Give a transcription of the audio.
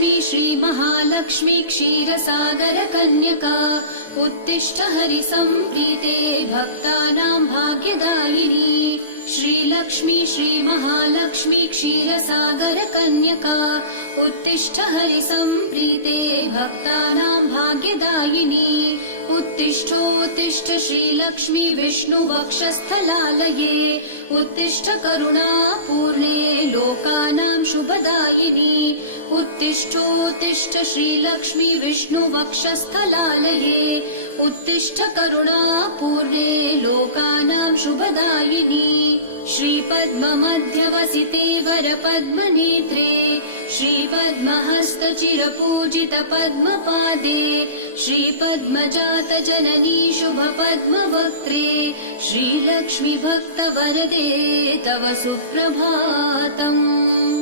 श्रीलक्ष्मी श्रीमहालक्ष्मी क्षीरसागरकन्यका उत्तिष्ठ हरिसम्प्रीते भक्तानां भाग्यदायिनी। श्रीलक्ष्मी श्रीमहालक्ष्मी क्षीरसागरकन्यका उत्तिष्ठ हरिसम्प्रीते भक्तानां भाग्यदायिनी। उत्तिष्ठोत्तिष्ठ श्रीलक्ष्मी विष्णुवक्षस्थलालये उत्तिष्ठ करुणापूर्णे लोकानां शुभदायिनी। उत्तिष्ठोत्तिष्ठ श्रीलक्ष्मी विष्णुवक्षस्थलालये उत्तिष्ठ करुणापूर्णे लोकानां शुभदायिनी। श्रीपद्ममध्यवसिते वरपद्मनेत्रे श्रीपद्महस्तचिरपूजित पद्मपादे श्रीपद्मजातजननी शुभपद्मवक्त्रे श्रीलक्ष्मी भक्तवरदे तव सुप्रभातम्।